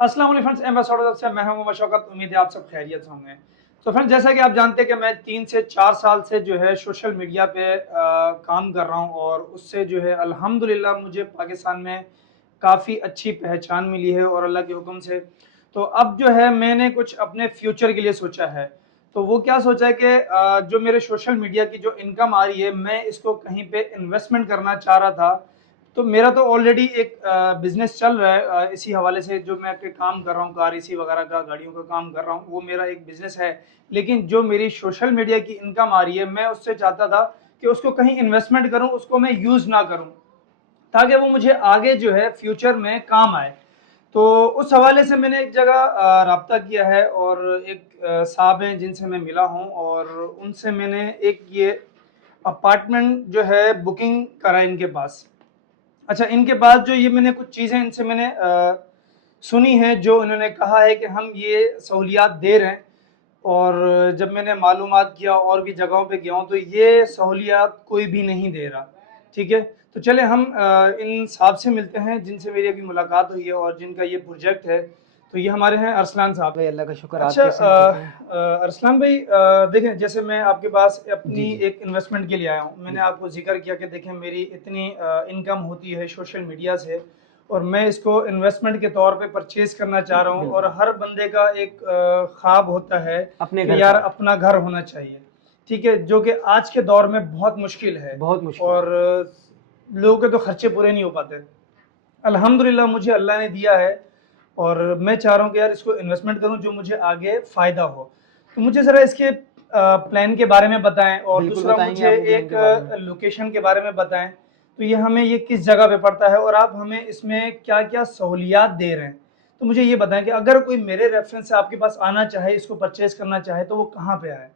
अस्सलाम वालेकुम friends, ambassador से मैं हूं मोहम्मद शौकत। उम्मीद है आप सब खैरियत से होंगे। तो फ्रेंड्स, जैसा कि आप जानते हैं कि मैं 3 से 4 साल से जो है सोशल मीडिया पे काम कर रहा हूं और उससे जो है अल्हम्दुलिल्लाह मुझे पाकिस्तान में काफ़ी अच्छी पहचान मिली है और अल्लाह के हुक्म से। तो अब जो है मैंने कुछ अपने फ्यूचर के लिए सोचा है। तो वो क्या सोचा है कि जो मेरे सोशल मीडिया की जो इनकम आ रही है, मैं इसको कहीं पे इन्वेस्टमेंट करना चाह रहा था। तो मेरा तो ऑलरेडी एक बिजनेस चल रहा है, इसी हवाले से जो मैं पे काम कर रहा हूँ, कार इसी वगैरह का, गाड़ियों का काम कर रहा हूँ, वो मेरा एक बिजनेस है। लेकिन जो मेरी सोशल मीडिया की इनकम आ रही है, मैं उससे चाहता था कि उसको कहीं इन्वेस्टमेंट करूँ, उसको मैं यूज़ ना करूँ, ताकि वो मुझे आगे जो है फ्यूचर में काम आए। तो उस हवाले से मैंने एक जगह राब्ता किया है और एक साहब हैं जिनसे मैं मिला हूँ और उनसे मैंने एक ये अपार्टमेंट जो है बुकिंग करा इनके पास। अच्छा, इनके बाद जो ये मैंने कुछ चीज़ें इनसे मैंने सुनी हैं, जो इन्होंने कहा है कि हम ये सहूलियात दे रहे हैं। और जब मैंने मालूमात किया और भी जगहों पे गया हूँ, तो ये सहूलियात कोई भी नहीं दे रहा। ठीक है, तो चले हम इन साहब से मिलते हैं जिनसे मेरी अभी मुलाकात हुई है और जिनका ये प्रोजेक्ट है। तो ये हमारे हैं अरसलान साहब। भाई अल्लाह का शुक्र। आप अच्छा, कैसे हैं? ठीक हैं? अरसलान भाई, देखें, जैसे मैं आपके पास जी अपनी जी एक इन्वेस्टमेंट के लिए आया हूँ। मैंने जी आपको जिक्र किया कि देखें, मेरी इतनी इनकम होती है सोशल मीडिया से और मैं इसको इन्वेस्टमेंट के तौर पे परचेज करना चाह रहा हूँ। और बिल्कुल। हर बंदे का एक ख्वाब होता है अपने कि घर यार का अपना घर होना चाहिए। ठीक है, जो कि आज के दौर में बहुत मुश्किल है बहुत मुश्किल और है। लोगों के तो खर्चे पूरे नहीं हो पाते। अल्हम्दुलिल्लाह मुझे अल्लाह ने दिया है और मैं चाह रहा हूँ कि यार इसको इन्वेस्टमेंट करूँ जो मुझे आगे फ़ायदा हो। तो मुझे ज़रा इसके प्लान के बारे में बताएं और बिल्कुल दूसरा बताएंगे मुझे आपको प्लान एक के बारे में। लोकेशन के बारे में बताएं। तो ये हमें ये किस जगह पे पड़ता है और आप हमें इसमें क्या क्या सहूलियात दे रहे हैं। तो मुझे ये बताएं कि अगर कोई मेरे रेफरेंस से आपके पास आना चाहे, इसको परचेज करना चाहे, तो वो कहाँ पे आए।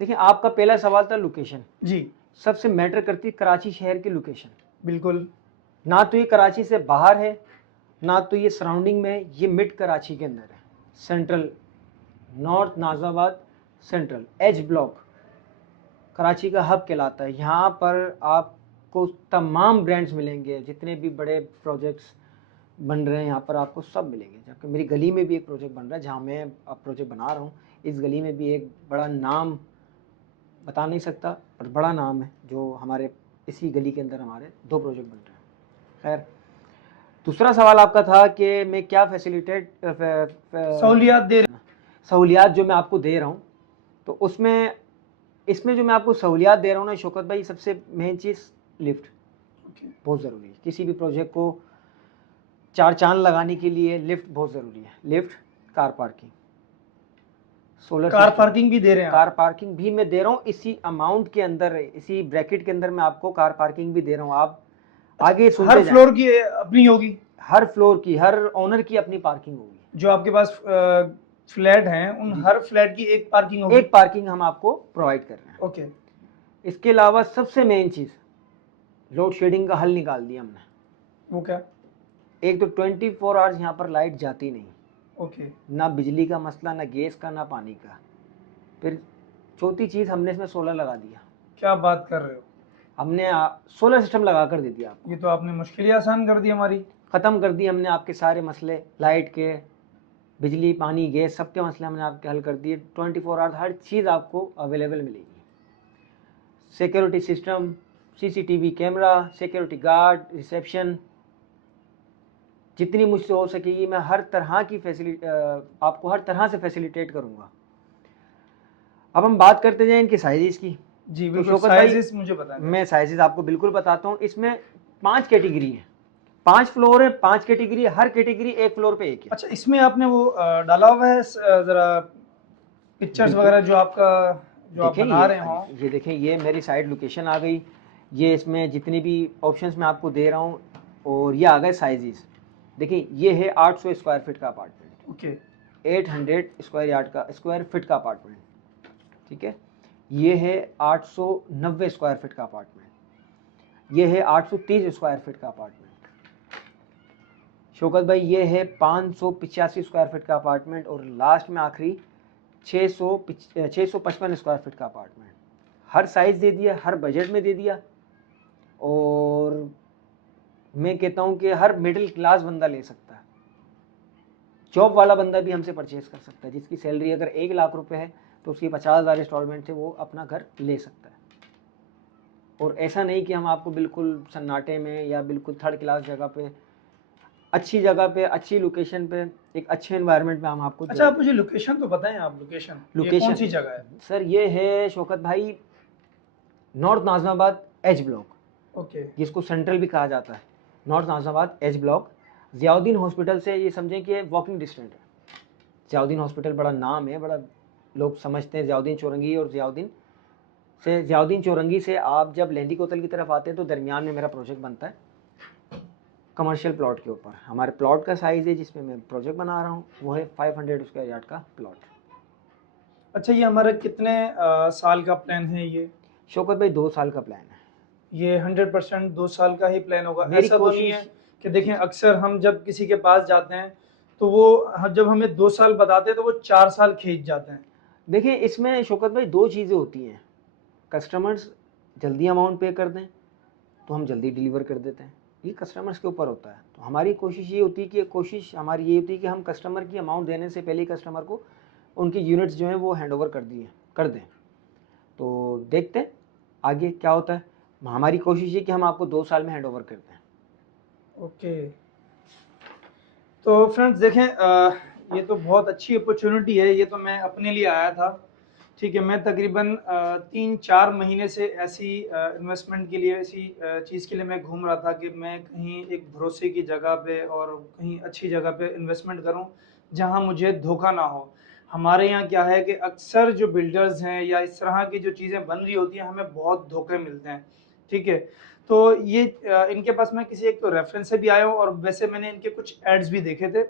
देखिए, आपका पहला सवाल था लोकेशन। जी। सबसे मैटर करती है कराची शहर की लोकेशन। बिल्कुल। ना तो ये कराची से बाहर है, ना तो ये सराउंडिंग में है, ये मिड कराची के अंदर है। Central, north Nazimabad central H block Karachi का हब कहलाता है। यहाँ पर आपको तमाम ब्रांड्स मिलेंगे, जितने भी बड़े प्रोजेक्ट्स बन रहे हैं यहाँ पर आपको सब मिलेंगे। जबकि मेरी गली में भी एक प्रोजेक्ट बन रहा है, जहाँ मैं अब प्रोजेक्ट बना रहा हूँ। इस गली में भी एक बड़ा नाम बता नहीं सकता, पर बड़ा नाम है, जो हमारे इसी गली के अंदर हमारे दो प्रोजेक्ट बन रहे हैं। खैर, दूसरा सवाल आपका था कि मैं क्या फैसिलिटेट सहूलियात दे सहूलियात जो मैं आपको दे रहा हूँ, तो उसमें इसमें जो मैं आपको सहूलियात दे रहा हूँ ना शौकत भाई, सबसे मेन चीज़ लिफ्ट रहे। बहुत ज़रूरी है। किसी भी प्रोजेक्ट को चार चांद लगाने के लिए लिफ्ट बहुत ज़रूरी है। Lift, car parking, solar car system. Parking भी दे रहे हैं कार आप। पार्किंग भी मैं दे रहा हूँ, इसी अमाउंट के अंदर, इसी ब्रैकेट के अंदर मैं आपको कार पार्किंग भी दे रहा हूँ। आप अच्छा, आगे हर सुनते जाएं। फ्लोर की अपनी होगी। हर फ्लोर की, हर ओनर की अपनी पार्किंग होगी। जो आपके पास फ्लैट हैं, उन जी, हर फ्लैट की एक पार्किंग होगी। एक पार्किंग हम आपको प्रोवाइड कर रहे हैं। ओके। इसके अलावा सबसे मेन चीज़, लोड शेडिंग का हल निकाल दिया हमने। वो क्या। एक तो 24 आवर्स यहाँ पर लाइट जाती नहीं, ओके। ना बिजली का मसला, ना गैस का, ना पानी का। फिर चौथी चीज़, हमने इसमें सोलर लगा दिया। क्या बात कर रहे हो। हमने सोलर सिस्टम लगा कर दे दिया आपको। ये तो आपने मुश्किल ही आसान कर दी हमारी। ख़त्म कर दिए हमने आपके सारे मसले, लाइट के, बिजली, पानी, गैस, सबके मसले हमने आपके हल कर दिए। 24 आवर्स हर चीज़ आपको अवेलेबल मिलेगी। Security system, CCTV camera, security guard, reception, जितनी मुझसे हो सकेगी मैं हर तरह की आपको हर तरह से फैसिलिटेट करूँगा। अब हम बात करते जाएं इनकी साइज़ की। जी तो बिल्कुल, शौकत भाई, साइजेस मुझे बताएं जरा। मैं साइज़ आपको बिल्कुल बताता हूँ। इसमें 5 कैटेगरी हैं, 5 फ्लोर है, 5 कैटेगरी, हर कैटेगरी एक फ्लोर पे एक है। अच्छा, इसमें आपने वो डाला हुआ है जरा पिक्चर्स बिल्कुल। वगैरह जो आपका, जो आप देखें बना ये रहे हो। ये देखें, ये मेरी साइड लोकेशन आ गई। ये इसमें जितनी भी ऑप्शंस मैं आपको दे रहा हूँ, और ये आ गए साइजेस। देखिए, ये है 800 स्क्वायर फीट का अपार्टमेंट, ओके। 800 स्क्वायर यार्ड का, स्क्वायर फीट का अपार्टमेंट। ठीक है। ये है 890 स्क्वायर फीट का अपार्टमेंट। ये है 830 स्क्वायर फीट का अपार्टमेंट। शौकत भाई, ये है 585 स्क्वायर फीट का अपार्टमेंट। और लास्ट में आखिरी 655 स्क्वायर फीट का अपार्टमेंट। हर साइज़ दे दिया, हर बजट में दे दिया। और मैं कहता हूँ कि हर मिडिल क्लास बंदा ले सकता है। जॉब वाला बंदा भी हमसे परचेज कर सकता है, जिसकी सैलरी अगर 1 लाख रुपए है तो उसकी 50,000 इंस्टॉलमेंट से वो अपना घर ले सकता है। और ऐसा नहीं कि हम आपको बिल्कुल सन्नाटे में या बिल्कुल थर्ड क्लास जगह पे, अच्छी जगह पे, अच्छी लोकेशन पे, एक अच्छे एनवायरनमेंट में हम आपको अच्छा, आप मुझे लोकेशन तो बताएं, आप लोकेशन ये कौन लोकेशन सी जगह है? सर ये है शौकत भाई north Najmabad H block, okay, जिसको सेंट्रल भी कहा जाता है। North Najmabad H block, Ziauddin hospital से ये समझें कि वॉकिंग डिस्टेंस है। ज़ियाउद्दीन हॉस्पिटल बड़ा नाम है, बड़ा लोग समझते हैं ज़ियाउद्दीन चौरंगी, और ज़ियाउद्दीन चौरंगी से आप जब लहंदी कोतल की तरफ आते हैं तो दरमियान में मेरा प्रोजेक्ट बनता है कमर्शियल प्लॉट के ऊपर। हमारे प्लॉट का साइज़ है जिसमें मैं प्रोजेक्ट बना रहा हूँ वो है 500 स्क्वायर यार्ड का प्लॉट। अच्छा, ये हमारा कितने साल का प्लान है ये? शौकत भाई 2 साल का प्लान है। ये 100% 2 साल का ही प्लान होगा? मेरी ऐसा तो नहीं कोशिश है कि देखें अक्सर हम जब किसी के पास जाते हैं तो वो जब हमें 2 साल बताते हैं तो वो 4 साल खींच जाते हैं। देखिए इसमें शौकत भाई 2 चीज़ें होती हैं, कस्टमर्स जल्दी अमाउंट पे कर दें तो हम जल्दी डिलीवर कर देते हैं, ये कस्टमर्स के ऊपर होता है। तो हमारी कोशिश ये होती है कि हम कस्टमर की अमाउंट देने से पहले ही कस्टमर को उनकी यूनिट्स जो हैं वो हैंड ओवर कर दें। तो देखते हैं आगे क्या होता है। हमारी कोशिश है कि हम आपको 2 साल में हैंड ओवर कर दें। ओके, तो फ्रेंड्स देखें, ये तो बहुत अच्छी अपॉर्चुनिटी है। ये तो मैं अपने लिए आया था, ठीक है। मैं तकरीबन 3-4 महीने से ऐसी इन्वेस्टमेंट के लिए, ऐसी चीज़ के लिए मैं घूम रहा था कि मैं कहीं एक भरोसे की जगह पे और कहीं अच्छी जगह पे इन्वेस्टमेंट करूं जहां मुझे धोखा ना हो। हमारे यहाँ क्या है कि अक्सर जो बिल्डर्स हैं या इस तरह की जो चीज़ें बन रही होती हैं हमें बहुत धोखे मिलते हैं, ठीक है। तो ये इनके पास मैं किसी एक तो रेफरेंस से भी आया हूँ, और वैसे मैंने इनके कुछ एड्स भी देखे थे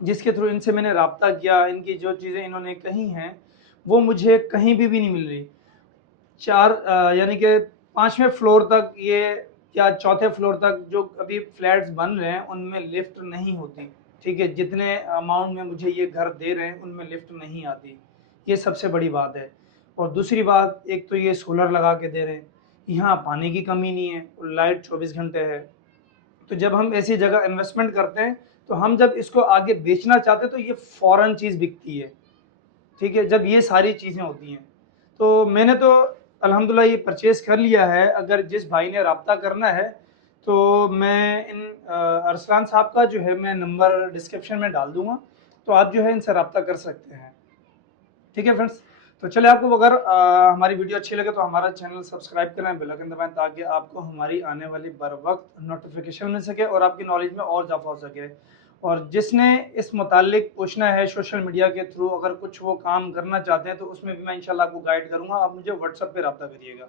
जिसके थ्रू इनसे मैंने राब्ता किया। इनकी जो चीज़ें इन्होंने कही हैं वो मुझे कहीं भी नहीं मिल रही। यानी कि 5वें फ्लोर तक ये, या चौथे फ्लोर तक जो अभी फ्लैट्स बन रहे हैं उनमें लिफ्ट नहीं होती, ठीक है। जितने अमाउंट में मुझे ये घर दे रहे हैं उनमें लिफ्ट नहीं आती, ये सबसे बड़ी बात है। और दूसरी बात, एक तो ये सोलर लगा के दे रहे हैं, यहाँ पानी की कमी नहीं है, लाइट 24 घंटे है। तो जब हम ऐसी जगह इन्वेस्टमेंट करते हैं तो हम जब इसको आगे बेचना चाहते हैं तो ये फ़ौरन चीज़ बिकती है, ठीक है, जब ये सारी चीज़ें होती हैं। तो मैंने तो अल्हम्दुलिल्लाह ये परचेज़ कर लिया है। अगर जिस भाई ने राब्ता करना है तो मैं इन अरसलान साहब का जो है मैं नंबर डिस्क्रिप्शन में डाल दूँगा, तो आप जो है इनसे राब्ता कर सकते हैं, ठीक है फ्रेंड्स। तो चले, आपको अगर हमारी वीडियो अच्छी लगे तो हमारा चैनल सब्सक्राइब करें, बेल आइकन दबाएं ताकि आपको हमारी आने वाली बर वक्त नोटिफिकेशन मिल सके और आपकी नॉलेज में और इजाफा हो सके। और जिसने इस मुतालिक पूछना है सोशल मीडिया के थ्रू, अगर कुछ वो काम करना चाहते हैं तो उसमें भी मैं इंशाल्लाह आपको गाइड करूँगा। आप मुझे व्हाट्सएप पे रब्ता करिएगा।